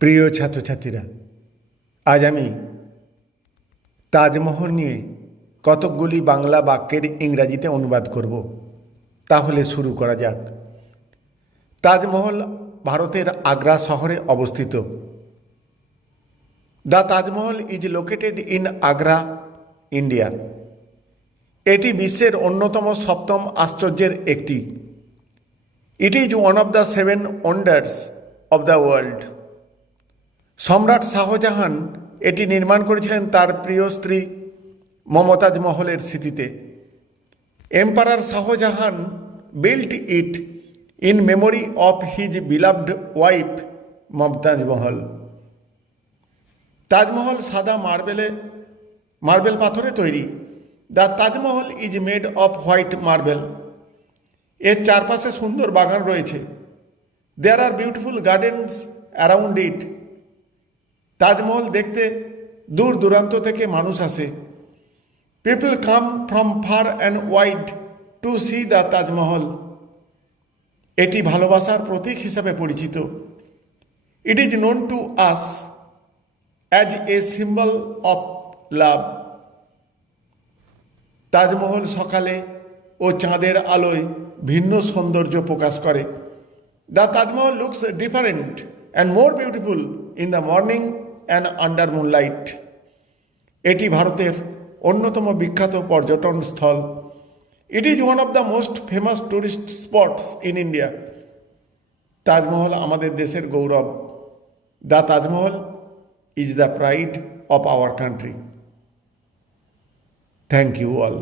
প্রিয় ছাত্রছাত্রীরা, আজ আমি তাজমহল নিয়ে কতকগুলি বাংলা বাক্যের ইংরাজিতে অনুবাদ করব। তাহলে শুরু করা যাক। তাজমহল ভারতের আগ্রা শহরে অবস্থিত। দ্য Taj Mahal is located in Agra, ইন্ডিয়া। এটি বিশ্বের অন্যতম সপ্তম আশ্চর্যের একটি। ইট is one of the 7 wonders of the world. সম্রাট শাহজাহান এটি নির্মাণ করেছিলেন তার প্রিয় স্ত্রী মমতাজ মহলের স্মৃতিতে। Emperor Shahjahan built it in memory of his beloved wife Mumtaz Mahal. Taj Mahal সাদা মার্বেল পাথরে তৈরি। The Taj Mahal is made of white marble. এর চারপাশে সুন্দর বাগান রয়েছে। There are beautiful gardens around it. Taj Mahal দেখতে দূর দূরান্ত থেকে মানুষ আসে। People come from far and wide to see the Taj Mahal. এটি ভালোবাসার প্রতীক হিসাবে পরিচিত। It is known to us as a symbol of love. Taj Mahal সকালে ও চাঁদের আলোয় ভিন্ন সৌন্দর্য প্রকাশ করে। The Taj Mahal looks different and more beautiful in the morning and under moonlight. এটি ভারতের অন্যতম বিখ্যাত পর্যটন স্থল। It is one of the most famous tourist spots in India. Taj Mahal আমাদের দেশের গৌরব। The Taj Mahal is the pride of our country. Thank you all.